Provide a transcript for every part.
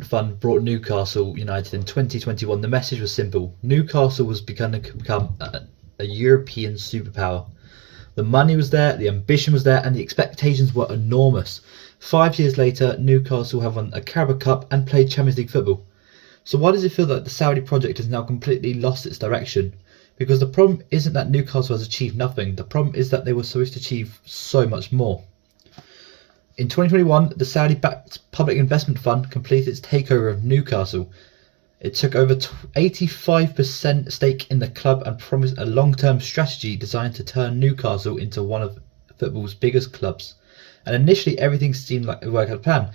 investment fund brought Newcastle United in 2021, the message was simple. Newcastle was going to become a European superpower. The money was there, the ambition was there, and the expectations were enormous. 5 years later, Newcastle have won a Carabao Cup and played Champions League football. So why does it feel like the Saudi project has now completely lost its direction? Because the problem isn't that Newcastle has achieved nothing. The problem is that they were supposed to achieve so much more. In 2021, the Saudi-backed Public Investment Fund completed its takeover of Newcastle. It took over 85% stake in the club and promised a long-term strategy designed to turn Newcastle into one of football's biggest clubs. And initially, everything seemed like a workout plan.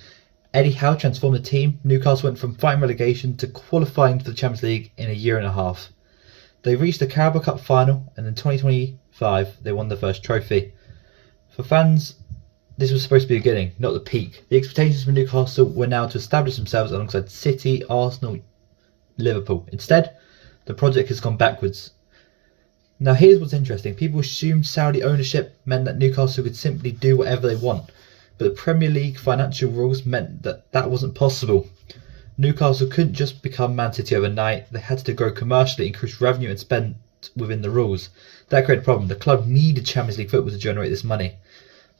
Eddie Howe transformed the team. Newcastle went from fighting relegation to qualifying for the Champions League in a year and a half. They reached the Carabao Cup final, and in 2025 they won the first trophy. For fans, this was supposed to be the beginning, not the peak. The expectations for Newcastle were now to establish themselves alongside City, Arsenal, Liverpool. Instead, the project has gone backwards. Now here's what's interesting. People assumed Saudi ownership meant that Newcastle could simply do whatever they want. But the Premier League financial rules meant that that wasn't possible. Newcastle couldn't just become Man City overnight. They had to grow commercially, increase revenue and spend within the rules. That created a problem. The club needed Champions League football to generate this money.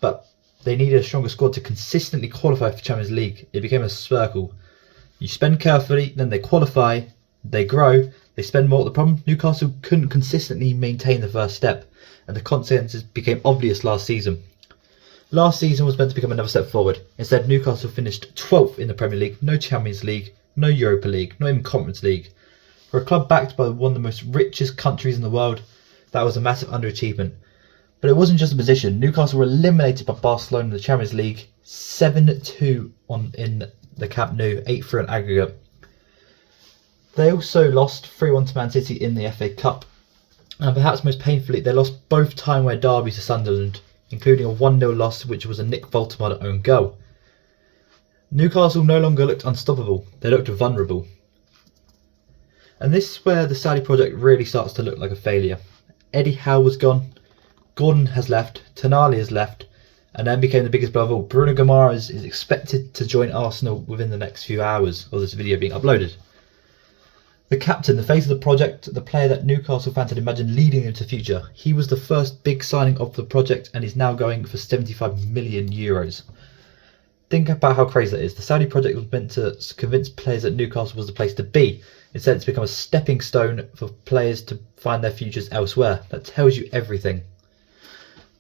But they needed a stronger squad to consistently qualify for Champions League. It became a circle. You spend carefully, then they qualify, they grow, they spend more. The problem, Newcastle couldn't consistently maintain the first step, and the consequences became obvious last season. Last season was meant to become another step forward. Instead, Newcastle finished 12th in the Premier League, no Champions League, no Europa League, not even Conference League. For a club backed by one of the most richest countries in the world, that was a massive underachievement. But it wasn't just a position. Newcastle were eliminated by Barcelona in the Champions League, 7-2 in the Camp Nou, 8-3 on aggregate. They also lost 3-1 to Man City in the FA Cup. And perhaps most painfully, they lost both time-away derbies to Sunderland, including a 1-0 loss which was a Nick Voltemade own goal. Newcastle no longer looked unstoppable, they looked vulnerable. And this is where the Saudi project really starts to look like a failure. Eddie Howe was gone, Gordon has left, Tonali has left, and then became the biggest blow of all. Bruno Guimaraes is expected to join Arsenal within the next few hours of this video being uploaded. The captain, the face of the project, the player that Newcastle fans had imagined leading into the future. He was the first big signing of the project and is now going for 75 million euros. Think about how crazy that is. The Saudi project was meant to convince players that Newcastle was the place to be. Instead, it's become a stepping stone for players to find their futures elsewhere. That tells you everything.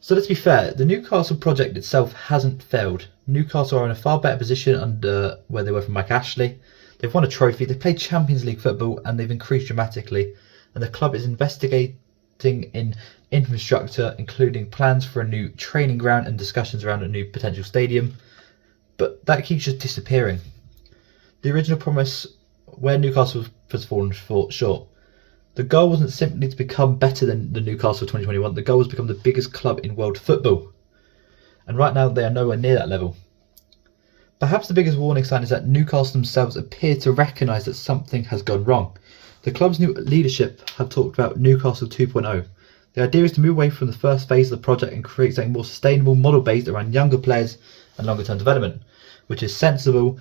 So let's be fair, the Newcastle project itself hasn't failed. Newcastle are in a far better position under where they were from Mike Ashley. They've won a trophy, they've played Champions League football and they've increased dramatically. And the club is investigating in infrastructure, including plans for a new training ground and discussions around a new potential stadium. But that keeps just disappearing. The original promise, where Newcastle has fallen short. The goal wasn't simply to become better than the Newcastle 2021, the goal was to become the biggest club in world football. And right now they are nowhere near that level. Perhaps the biggest warning sign is that Newcastle themselves appear to recognise that something has gone wrong. The club's new leadership have talked about Newcastle 2.0. The idea is to move away from the first phase of the project and create something more sustainable model based around younger players and longer term development, which is sensible,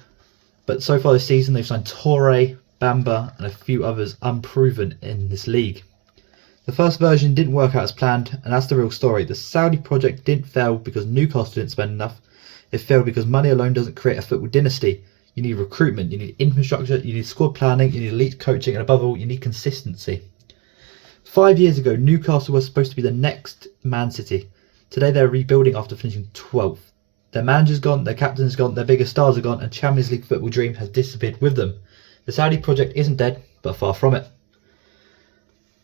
but so far this season they've signed Torre, Bamba and a few others unproven in this league. The first version didn't work out as planned, and that's the real story. The Saudi project didn't fail because Newcastle didn't spend enough. It failed because money alone doesn't create a football dynasty. You need recruitment, you need infrastructure, you need squad planning, you need elite coaching, and above all, you need consistency. 5 years ago, Newcastle was supposed to be the next Man City. Today they're rebuilding after finishing 12th. Their manager's gone, their captain's gone, their biggest stars are gone, and Champions League football dream has disappeared with them. The Saudi project isn't dead, but far from it.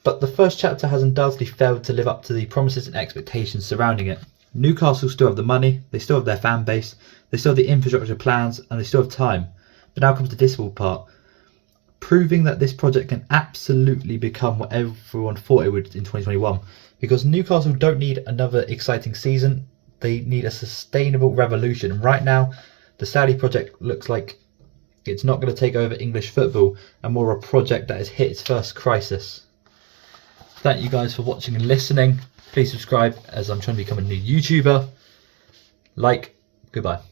But the first chapter has undoubtedly failed to live up to the promises and expectations surrounding it. Newcastle still have the money, they still have their fan base, they still have the infrastructure plans, and they still have time. But now comes the difficult part. Proving that this project can absolutely become what everyone thought it would in 2021. Because Newcastle don't need another exciting season, they need a sustainable revolution. Right now, the Saudi project looks like it's not going to take over English football, and more a project that has hit its first crisis. Thank you guys for watching and listening. Please subscribe as I'm trying to become a new YouTuber. Goodbye.